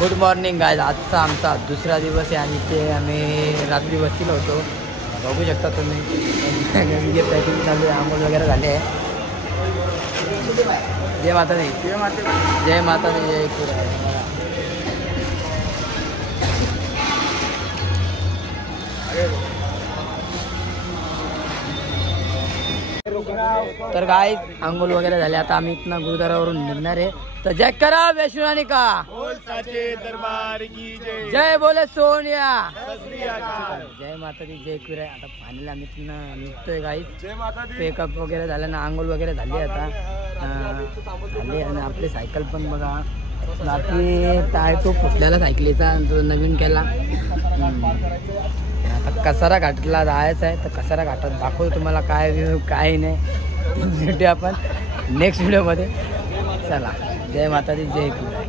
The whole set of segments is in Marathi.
Good morning guys. आजचा आमचा दुसरा दिवस आहे आणि ते आम्ही रात्री वस्तीला होतो. बघू शकता तुम्ही म्हणजे पॅकिंग चालू आहे. आंघोळ वगैरे झाले आहे. जय माता दी. जय माता दी. जय कुरा. तर गाइस आंघोळ वगैरे झाले. आता आम्ही इथनं गुरुद्वारावरून निघणार आहे. तर जय करा वैष्णो रानी का. दरबार की जय. जय बोले सोनिया. जय जय माता दी. जय कुरा. आता फायनली आम्ही इथनं निघतोय गाइस. जय माता दी. पेकअप वगैरे झालं ना. आंघोळ वगैरे झाली आता झाली. आणि आपली सायकल पण बघा. बाकी टाय तो फुटलेला सायकलीचा जो नवीन केला. आता कसारा घाटला जायचं आहे. तर कसारा घाटात दाखवतो तुम्हाला काय व्ह्यू काय नाही. भेटूया आपण नेक्स्ट व्हिडिओमध्ये. चला जय माता दी. जय कुरा.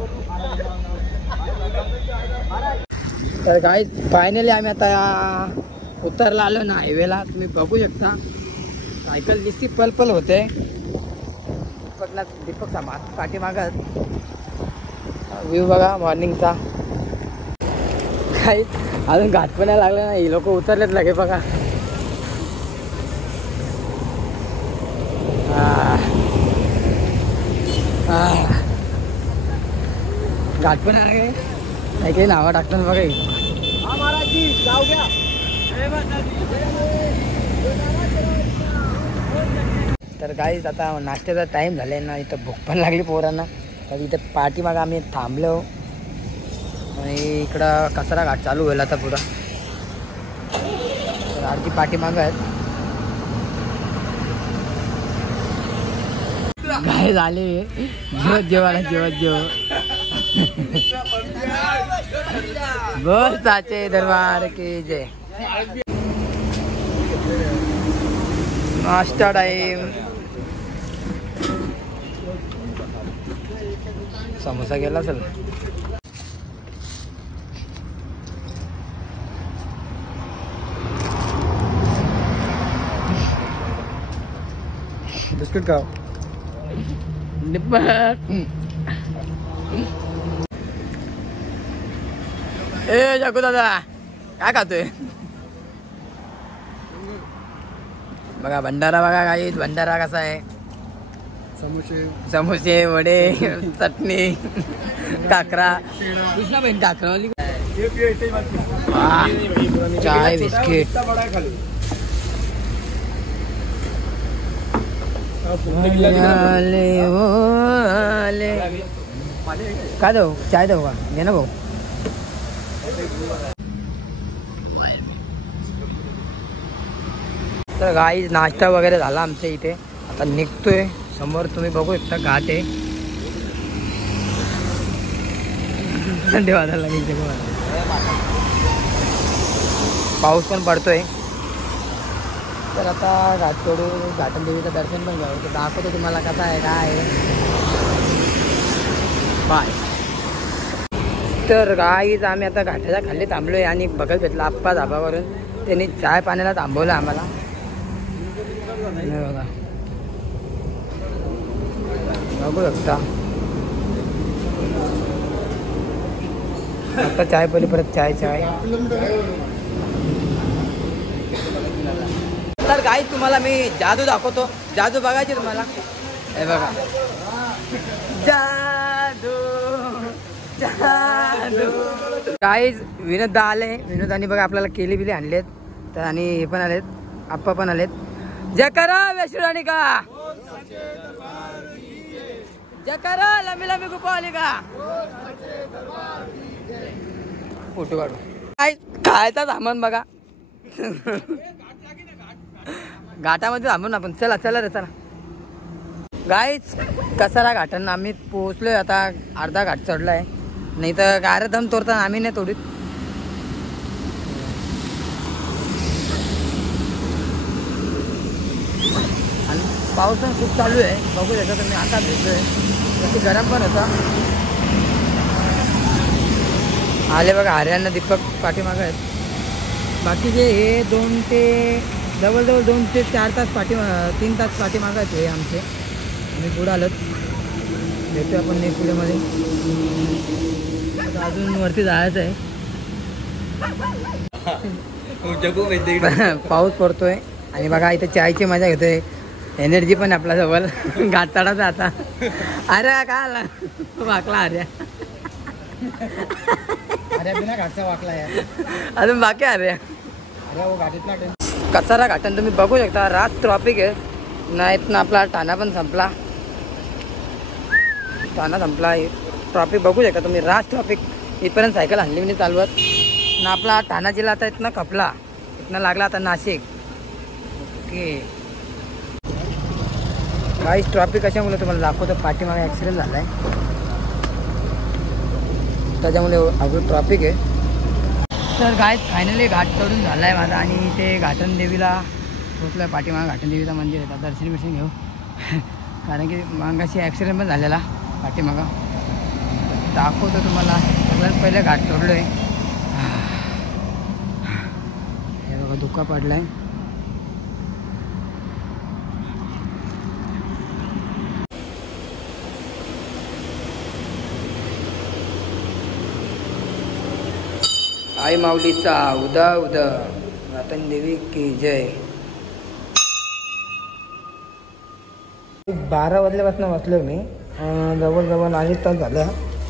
तर गाइस फायनली आम्ही आता उतरला आलो ना हायवेला. तुम्ही बघू शकता सायकल दिसती पलपल होते. दीपक सामा पाठीमागत व्ह्यू बघा मॉर्निंगचा. गाइस अजून घाट पण नाही लागला नाही. लोक उतरलेत लगे बघा. घाट पण आहे. काही काही नावं टाकतात बघा. तर गाइस आता नाश्त्याचा टाइम झालाय ना. इथं भूक पण लागली पोरांना. तर इथं पाठीमागं आम्ही थांबलो आणि इकडं कसारा घाट चालू होईल आता पुढं. तर आरती पाठीमागं आहेत. काय झाले जेवत जेवायला जेवत जेव. बोल साचे दरबार की जय. नाश्ता टाइम. समोसा गेला असेल. बिस्किट खाओ. ए जाकू दादा काय खातोय बघा. भंडारा बघा काही. भंडारा कसा आहे. समोसे वडे चटणी काकरा. कृष्णा बहीण काकरावाली. चाय बिस्किट. काय देऊ. चाय देऊ का. घे ना भाऊ. तर गाईज नाश्ता वगैरे झाला आमच्या इथे. आता निघतोय. समोर तुम्ही बघू शकता घाट आहे. धन्यवाद. पाऊस पण पडतोय. तर आता घाट सोडून घाटन देवीचं दर्शन पण घ्यावं. तर दाखवतो तुम्हाला कसं आहे काय आहे. बाय. तर गाईज आम्ही आता घाटाच्या खाली थांबलोय आणि बघत घेतला आप्पा धाबावरून. त्यांनी चाय पाण्याला थांबवलं आम्हाला. बघा बघू शकता. आता चाय पली परत चाय. तर गाईज तुम्हाला मी जादू दाखवतो. जादू बघायची तुम्हाला. हे बघा जादू जादू. गाईज विनोद आले. विनोदानी बघा आपल्याला केली बिली आणलेत. तर आणि हे पण आलेत. आप्पा पण आलेत. जय करा वैष्णो रानी का. जय करा लंबी लंबी गोपाली का. फोटो काढू. काय खायचा सामान बघा. घाटामध्ये थांबून आपण. चला चला रे चला. गाईच कसारा घाटांना आम्ही पोहोचलोय. आता अर्धा घाट चढलाय. नाही तर गार दम तोडताना आम्ही नाही तोडीत. आणि पाऊस पण खूप चालू आहे. बघू शकता तुम्ही. आता भेटलोय. तशी गरम पण होता. आले बघा हरियाणा दीपक पाठीमागं आहेत. बाकीचे हे 2 ते जवळजवळ 2 ते 4 तास 3 तास पाठीमागं आहेत हे आमचे. आम्ही पुढे आलोत. भेटूया आपण नेक्स्ट व्हिडिओमध्ये. अजून वरती जायचं आहे. पाऊस पडतोय आणि बघा इथे चायची मजा घेतोय. एनर्जी पण आपल्या जवळ घाट चढायचा आता. अरे काय आला वाकला अरे बिना घाटचा वाकला यार. अजून बाकी अरे कसारा घाटन तुम्ही बघू शकता. रात ट्रॉफिक आहे. नाहीत ना आपला ठाणा पण संपला. ठाणा संपला. ट्रॉफिक बघू शकता तुम्ही. रात ट्रॉफिक. इथपर्यंत सायकल हल्ली मी चालवत ना. आपला ठाणा जिल्हा आता इथनं खपला. इथनं लागला आता नाशिक. ओके काहीच ट्रॉफिक कशामुळे तुम्हाला दाखवतो. पाठीमागे ॲक्सिडेंट झाला आहे त्याच्यामुळे अजून ट्रॉफिक आहे. तर काय फायनली घाट चढून झाला आहे माझा आणि ते घाटन देवीला पोचलं आहे. पाठीमागं घाटन देवीचं मंदिर आहे. आता दर्शन बिर्शन घेऊ कारण की मागाशी ॲक्सिडेंट पण झालेला पाठीमागं. दाखवतो तुम्हाला. सगळ्यात पहिले घाट चढलो आहे. हे बघा धुका पडला आहे. आई माऊलीचा उदा उदा. घाटन देवी की जय. 12 वाजल्यापासून बसलो मी. जवळजवळ 2.5 तास झालं.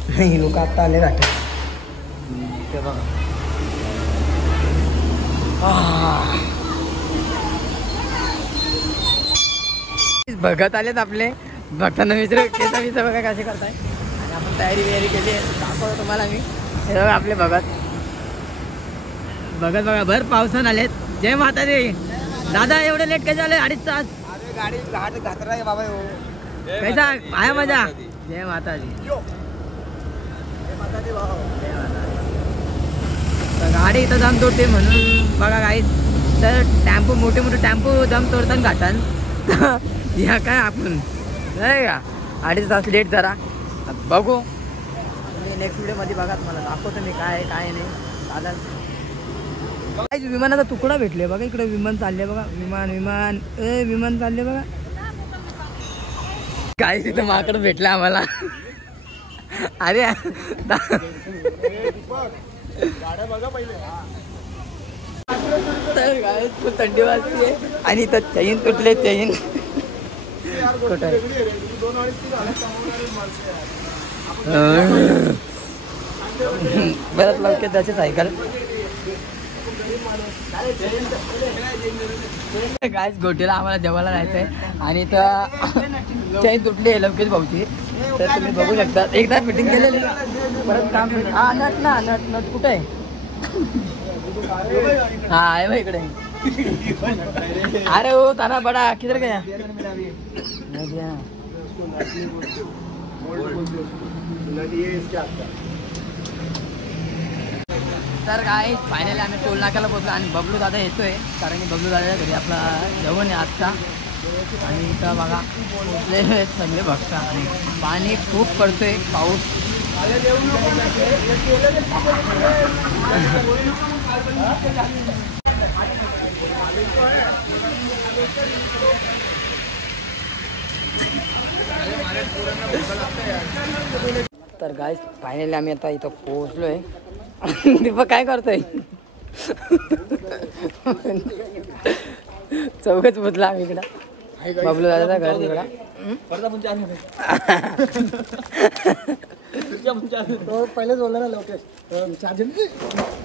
ही लोक आत्ता आले घाट. ते बघा बघत आलेत आपले. बघताना मित्र केसा विसा बघा कसे करताय. आणि आपण तयारी बियारी केली आहे. दाखवतो तुम्हाला मी. हे बघा आपले बघत बघा भर पावसानं आलेत. जय माता दी. दादा एवढे लेट कसे आले? 2.5 तास. गाडी घाट घातला आहे बाबा. कैसा आया मजा? जय माता दी. गाडी इथं दम तोडते म्हणून बघा काहीच. तर टेम्पो मोठे टेम्पो दम तोडतात घाटात. या काय आपण नाही का 2.5 तास लेट जरा. बघू मी नेक्स्ट व्हिडिओमध्ये बघा. तुम्हाला दाखवतो मी काय आहे काय नाही. चालेल. विमानाचा तुकडा भेटले बघा. इकडे विमान चालले बघा. विमान चालले बघा. काय तिथं माकड भेटलं आम्हाला. अरे तर काय थंडी वाजते आणि इथं चैन तुटले. चैन कुठं आहे? बरंच लवकर त्याची सायकल. काय गोटीला आम्हाला जेवायला जायचंय आणि इथं चैन तुटली आहे लवकेश भाऊची. तर तुम्ही बघू शकता. एकदा फिटिंग केलेली परत काम. हा नट ना नट कुठं आहे? हा आहे बा इकडे. अरे हो ताना बडा किधर गया? तर काय फायनली आम्ही टोल नाक्याला पोहोचलो आणि बबलू दादा येतोय कारण की बबलू दादाच्या घरी आपला जेवण आहे आजचा. आणि इथं बघा पोचले सगळे बघता आणि पाणी खूप पडतोय. पाऊस तर गाईस फायनली आम्ही आता इथं पोहोचलोय. दीपक काय करतोय? चौकच पोचला आम्ही इकडं. बबलू दादाचा घर तिकडं. पहिलेच बोलला ना लोकेश.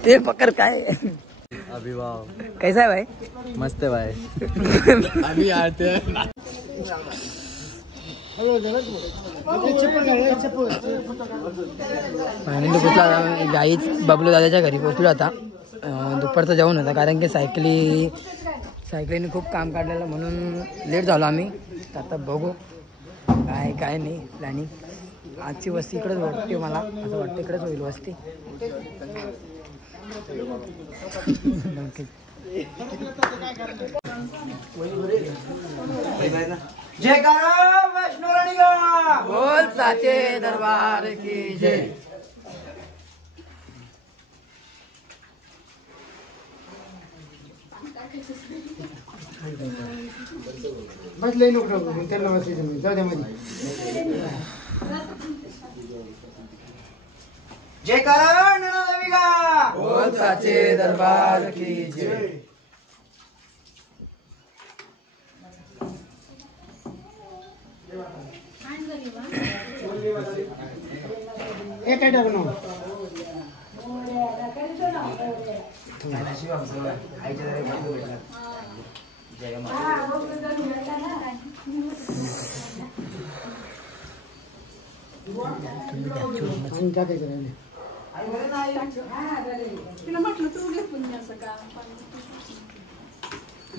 ते पकड काय अभी वाह कैसा है भाई? मस्त है भाई. अभी आते फायनली पोचला गाईच बबलू दादाच्या घरी पोचलो आता. दुपारचं जेवण होतं कारण की सायकलीने खूप काम काढलेलं म्हणून लेट झालो आम्ही. तर आता बघू काय नाही प्लॅनिंग. आजची वस्ती इकडेच वाटते मला. असं वाटतं इकडेच होईल वस्ती. बोल साचे दरबार की जय. बस लई नको त्यांना जाऊ द्या मध्ये. जयकारा नैना बोल साचे दरबार की जय.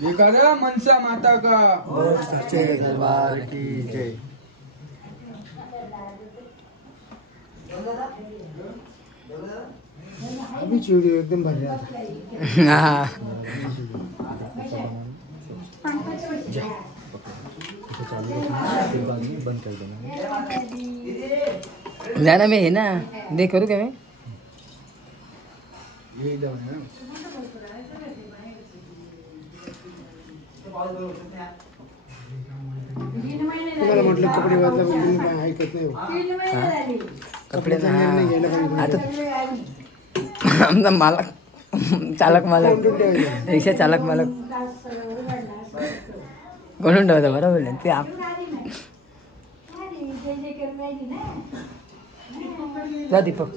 जयकारा मनसा माता का सच्चे दरबार की जय. एकदम भारी नाही ना मी हे ना दे करू का मी तुम्हाला म्हटलं कपडे वाजला पण तुम्ही ऐकत नाही. कपडे आता आमचा मालक चालक मालक रिक्षा चालक मालक म्हणून ठेवतो बरोबर आहे ते जा दीपक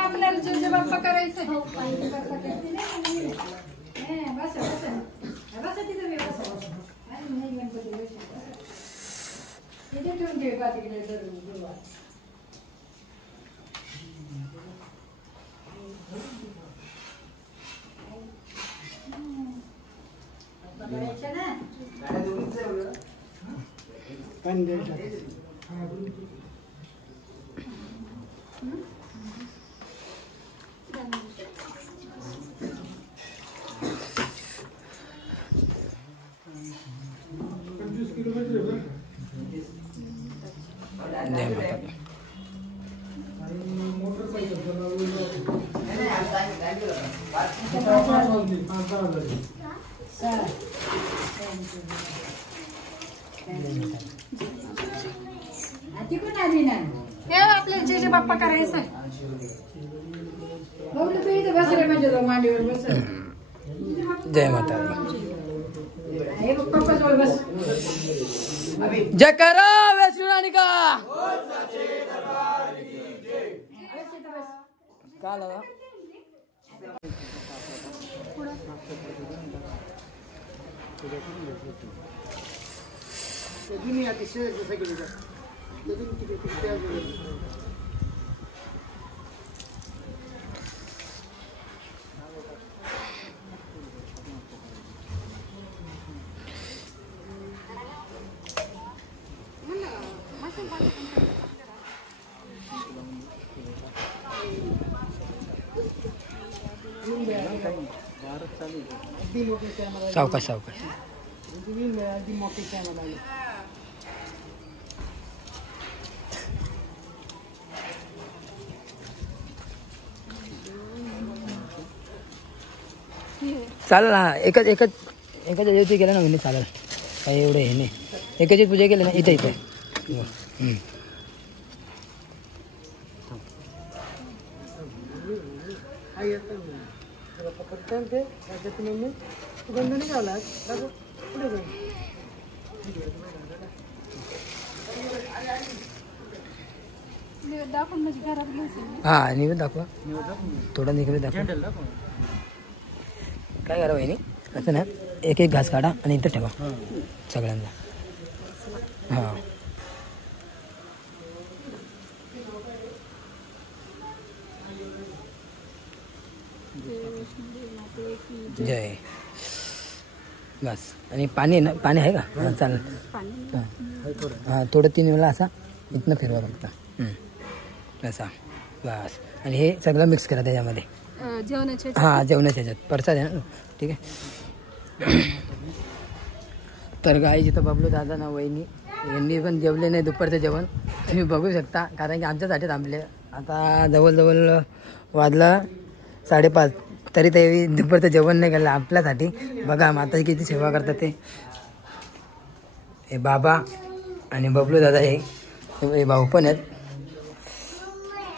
आपल्याला जे बाप्पा करायचं आपल्याला जे बाप्पा करायचं जय माता जयकारा वैष्णवी का काल सावकाश सावकाश चालेल ना एकच एकच एकच याची केलं ना म्हणजे चालेल काही एवढं हे नाही एकाची पूजा केली ना इथे इथे हा निवेद दाखवा थोडा निवेद दाखवा काय करा बहिणी असं ना एक एक घास काढा आणि इथं ठेवा सगळ्यांना हां जय बस आणि पाणी ना पाणी आहे का हां चालेल हां थोडं 3 वेळा असा इथनं फिरवा फक्त असा बस आणि हे सगळं मिक्स करा त्याच्यामध्ये जेवणाच्या हां जेवणाच्या ह्याच्यात प्रसाद आहे ना ठीक आहे. तर गाई जिथं बबलू दादा ना वहिनी यांनी पण जेवले नाही दुपारचं जेवण तुम्ही बघू शकता कारण की आमच्यासाठी थांबले. आता जवळजवळ वाजलं 5:30 तरी ते दुपारचं जेवण नाही केलं आपल्यासाठी. बघा माताजी किती सेवा करतात ते. हे बाबा आणि बबलू दादा हे भाऊ पण आहेत.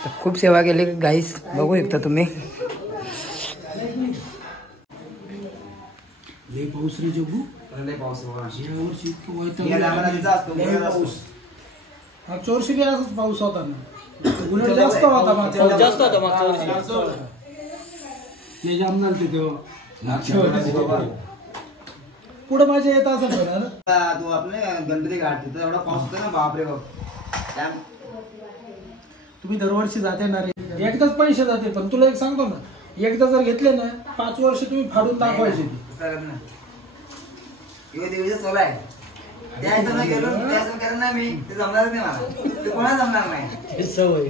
तर खूप सेवा केली गाईस बघू शकता तुम्ही. लई पाऊस रे जग्गू. लय पाऊस आहे बघा. या वर्षी इतकं वैताग या आला. टायमाला तिथं असतो, लई उन्हाळ्यात पाऊस. असतो. मागच्या वर्षी बी असाच पाऊस होता ना. उन्हाळ्यात जास्त होता मागच्या वर्षी. जास्त होता मागच्या वर्षी. जास्त होता. ते जाम झालते तेव्हा. मागच्या वर्षी. पुढे माझ्या येत असं पण ना. तू आपले गणपती घाट तिथं एवढा पाऊस होता ना बापरे बाप. तुम्ही दरवर्षी जाते ना रे. एकदाच पैसे जाते पण तुला एक सांगतो ना एकदा जर घेतले ना 5 वर्ष तुम्ही फाडून दाखवायचे. देवीचं सोला आहे त्या हिशोबाने गेलो त्या हिशोबाने केलं ना मी ते जमणारच नाही मला. ते कोणाला जमणार नाही. सवय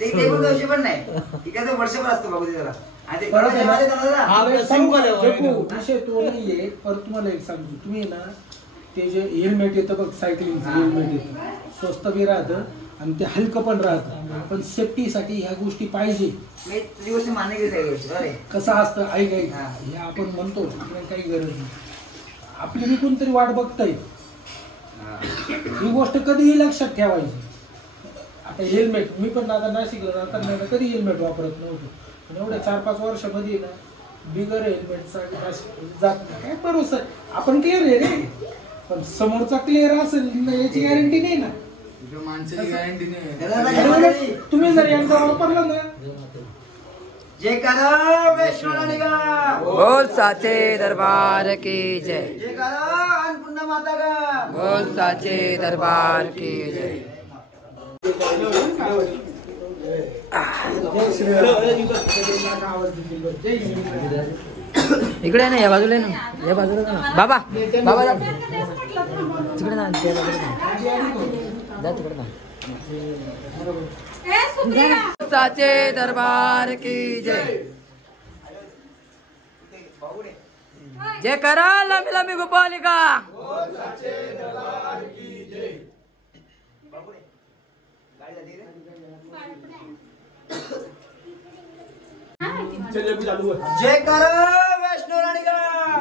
ते पण दिवशी पण नाही इकडे वर्षभर असतो बाबू त्याला. आणि ते परत आहे ना. जमणार जग्गू, विषय तो नाहीये पर तुम्हाला एक सांगतो तुम्ही ना ते जे हेल्मेट येतं बघ सायकलिंगचं हेल्मेट येतं स्वस्त बी राहतं आणि ते हलकं पण राहतं पण सेफ्टीसाठी ह्या गोष्टी पाहिजे. मी तुझी गोष्ट मान्य केली त्या गोष्टी अरे कसं असतं ऐक ऐक हे आपण म्हणतो आपल्याला काही गरज नाही. आपली मी कोणतरी वाट बघताय ही गोष्ट कधीही लक्षात ठेवायची. आता हेल्मेट मी पण आता नाशिकला जाताना कधी हेल्मेट वापरत नव्हतो पण एवढ्या 4-5 वर्षामध्ये ना बिगर हेल्मेटचा जात नाही. काय भरोसा आपण क्लिअर आहे रे पण समोरचा क्लिअर असेल याची गॅरंटी नाही ना. माणसाची गॅरंटी नाही. तुम्ही जर यांचा वापरला ना जय करा वैष्णव निगा बोल साचे दरबार की जय. जय करा अन्नपूर्णा माता का. बोल साचे दरबार की जय. इकडे ना या बाजूला ना या बाजूला ना बाबा बाबा जा तिकडे ना त्या बाजूला जा तिकडे ना. साचे दरबार की जय. जय करा लंबी लंबी गोपालिका. जय करा वैष्णव रानी का.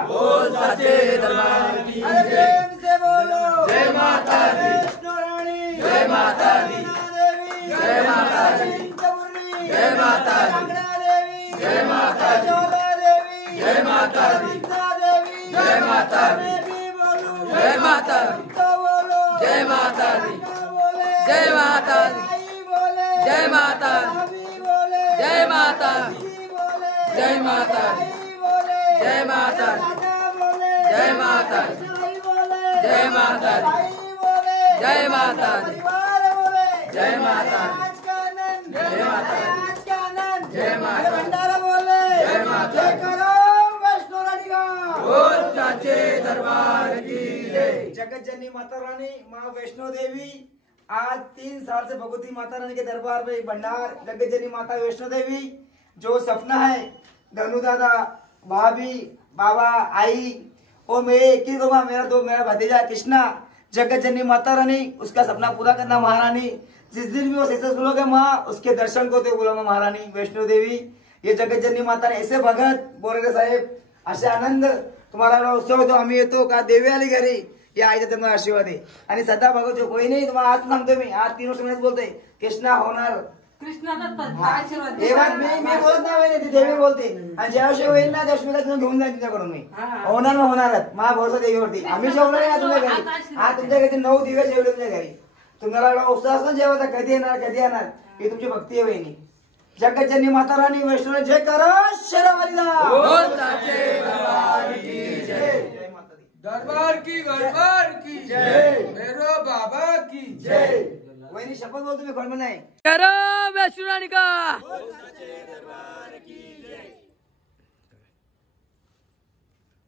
बोल साचे दरबार की अरे प्रेम से बोलो जय माता दी. वैष्णव रानी. जय माता दी. देवी. जय माता दी. चिंतपूर्णी. जय माता दी. कांगड़ा देवी. जय माता दी. चौला देवी. जय माता दी. मनसा देवी. जय माता दी. मैं भी बोलूं. जय माता दी. तो बोलो. जय माता दी. ना बोले. जय माता दी. आई बोले. जय माता दी. अभी बोले. जय माता दी. जी बोले. जय माता दी. आई बोले. जय माता दी. दादा बोले. जय माता दी. आई बोले. जय माता दी. आई बोले. जय माता दी. परिवार बोले. जय माता दी. आज का आनंद. जय माता दी. आज का आनंद. जय माता दी. भंडारा बोले. जय माता जय दी. करो वैष्णो रानी का. बोल साचे दरबार की जय. जगत जननी माता रानी माँ वैष्णो देवी आज 3 साल से भगवती माता रानी के दरबार में भंडार जगत जननी माता वैष्णो देवी जो सपना है धनु दादा भाभी बाबा आई और मैं एक ही दूंगा मेरा भतीजा कृष्णा जगत जननी माता रानी उसका सपना पूरा करना महारानी. जिस दिन भी वो सक्सेसफुल हो गया माँ उसके दर्शन को तो बोलूंगा महारानी वैष्णो देवी. ये जगत जननी माता ने ऐसे भगत बोरेरे साहेब असे आनंद तुम्हाला उत्सव होतो आम्ही येतो का देवी आली घरी या आईचा तुम्हाला आशीर्वाद आहे. आणि सदा भगत जो कोणी नाही तुम्हाला आज सांगतो मी आज 3 वर्ष बोलतोय कृष्णा होणार. हे बात मी बोलत नाही ती देवी बोलते आणि ज्याविषयी होईल ना त्याविषयी मी घेऊन जाईल तुझ्याकडून मी होणार ना होणारच मा भरोसा देवीवरती. आम्ही जेवणार नाही तुमच्या घरी आज तुमच्या घरी 9 दिवस जेवले तुमच्या घरी. तुम्हाला उत्साह असं जेवायचा कधी येणार ही तुमची भक्ती आहे वहिनी. जगत जननी माता रानी वैष्णव जय करा शेरावालीला. बोल साचे दरबार की जय. दरबार की जय. मेरो बाबा की जय. वहिनी शपथ बोल तुम्ही खडमन नाही. करो वैष्णो रानी का.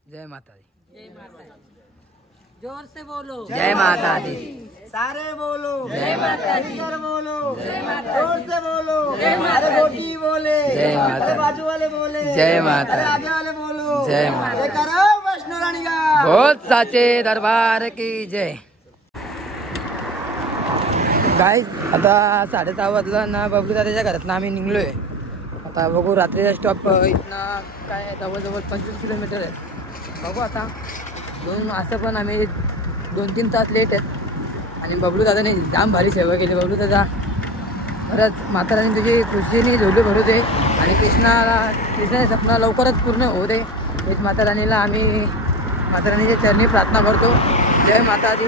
जय माता दी. जोर से बोलो जय माता दी। सारे बोलो जय माता दी। इधर बोलो जय माता जोर से बोलो जय माता अरे दी। गोटी बोले जय माता अरे दी। बाजू वाले बोले जय माता अरे दी। आगे वाले बोलो जय माता जय करो वैष्णो रानी का बहुत साचे दरबार की जय। गाईज आता 6:30 वाजला ना, बबलू दादाच्या घरात ना आम्ही निघलोय. आता बघू रात्रीचा स्टॉप इथनं काय आहे, जवळजवळ 25 किलोमीटर आहे. बघू आता असं पण आम्ही 2-3 तास लेट आहेत. आणि बबलू दादाने जाम भारी सेवा केली. बबलू दादा खरंच मातारानी तुझी खुशीने झोले भरू दे आणि कृष्णाचे स्वप्न लवकरच पूर्ण होऊ दे. हेच मातारानीला आम्ही मातारानीच्या चरणी प्रार्थना करतो. जय माता दी.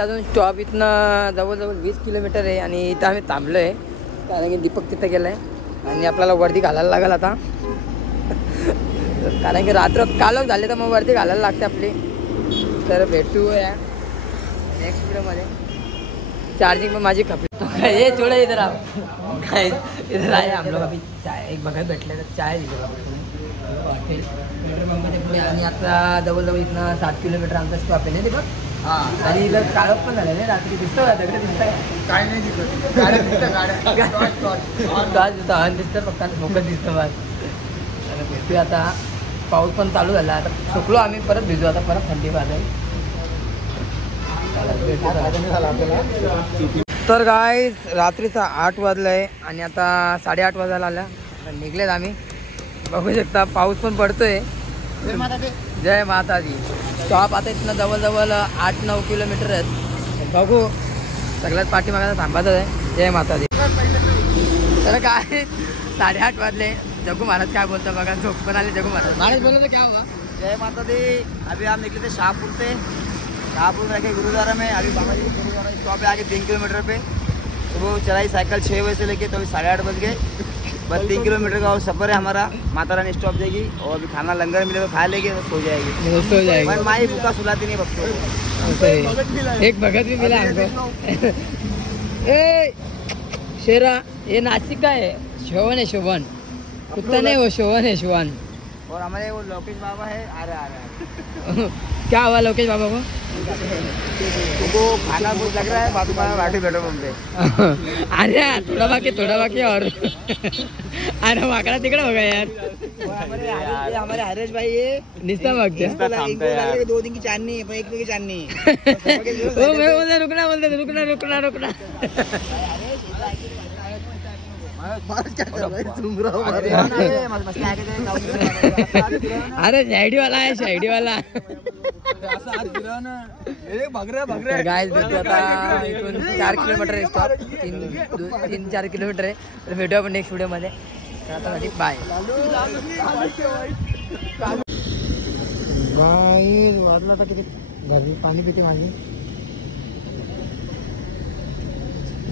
अजून स्टॉप इथनं जवळजवळ 20 किलोमीटर आहे आणि इथं आम्ही थांबलो आहे कारण की दीपक तिथं गेला आहे आणि आपल्याला वर्दी घालायला लागेल आता. कारण की रात्र कालच झाले तर मग वर्दी घालायला लागते आपली. तर भेटूया नेक्स्ट व्हिडिओमध्ये. चार्जिंग पण माझी खपली. ये छोड़ा इधर आप इधर आए हम लोग. अभी चाय एक बघत भेटले तर चाय दिली हॉटेल पेट्रोल पंपमध्ये पुढे. आणि आता जवळजवळ इथनं 7 किलोमीटर आमचा स्टॉप आहे ना दीपक. हां आणि इथं काळोख पण झालं नाही. रात्री दिसतं का दगड दिसतं काय नाही दिसत. गाड्या दिसतं हॉर्न दिसतं फक्त फोकस दिसतं बस. तर भेटूया आता. पाऊस पण चालू झाला आता. सुकलो आम्ही परत भिजू आता परत थंडी वाजायला. तर गाईज रात्रीचा 8 वाजलाय आणि आता 8:30 वाजायला आला. निघलेत आम्ही. बघू शकता पाऊस पण पडतोय. जय माता दी. स्टॉप आता इथनं जवळजवळ 8-9 किलोमीटर आहेत. बघू सगळ्यात पाठीमागायला थांबायचं आहे. जय माता दी. तर काय 8:30 वाजले. जगू महाराज काय बोलतो बघा. झोप पण आली जगू महाराज बोलो तो क्या होगा. जय माता दी. अभी हम निकले थे शाहपुर से. शाहपुर में आके गुरुद्वारा में अभी बाबा जी गुरुद्वारा स्टॉप पे आके 3 किलोमीटर पे वो चलाई साइकिल 6 बजे से लेके तो अभी 8:30 बज गए. बस 3 किलोमीटर का और सफर है हमारा. माता रानी स्टॉप देगी और अभी खाना लंगर मिलेगा खा लेंगे तो सो जाएगी. सो जाएगी. पर माई भूखा सुलाती नहीं भक्तों. एक भगत भी मिला हमको. ए शेरा ये नासिक का है. शोभन है शोभन. कुत्ता नहीं वो शोभन है शोभन. और हमारे वो लोकेश बाबा है आ रहा क्या हुआ लोकेश बाबा को. तुमको खाना कुछ लग रहा है बाबू का बाटी बैठो पे. अरे थोड़ा बाकी और अरे वाकड़ा तिकडे बघा यार. हमारे हरेश भाई ये निस्ता बघते. इनको लग रहा है 2 दिन की चांदनी है पर 1 दिन की चांदनी है. ओ मैं बोलते रुकना. अरे शायडी वाला है शायडी वाला. गाइस भेटू आता. इथून 4 किलोमीटर आहे स्टॉप. 3-4 किलोमीटर आहे. तर भेटू आपण नेक्स्ट व्हिडिओमध्ये. तर आता साठी बाय. गाईस वाजला आता किती. घरी पाणी पिते माझी.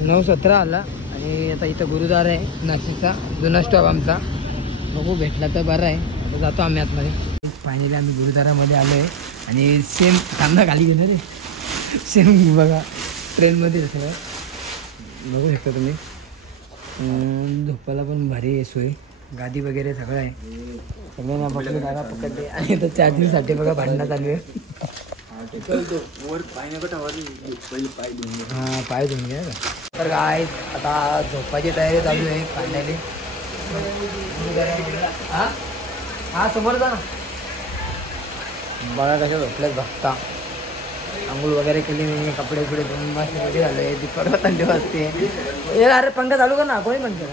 9:17 आला. आणि आता इथं गुरुद्वारा आहे नाशिकचा जुना स्टॉप आमचा. बघू भेटला तर बरं आहे. आता जातो आम्ही आतमध्ये. फायनली आम्ही गुरुद्वारामध्ये आलो आहे आणि सेम कांदा खाली घेणार आहे. सेम बघा ट्रेनमध्ये सगळं बघू शकता तुम्ही. झोपायला पण भारी आहे सोय. गादी वगैरे सगळं आहे. सगळ्यांना बघले जागा पकडले आणि आता चार्जिंगसाठी बघा भांडणं चालू आहे. हां पाय धुवून घ्या. तर काय आता झोपायची तयारी चालू आहे फायनली. हा समोर जा. बघा कशा झोपल्यात बघता. आंघोळ वगैरे केली मी. कपडे धुवून मस्त रेडी झाले. दीपक थंडी वाजते. अरे पंखा चालू कर ना. कोणी म्हणतो.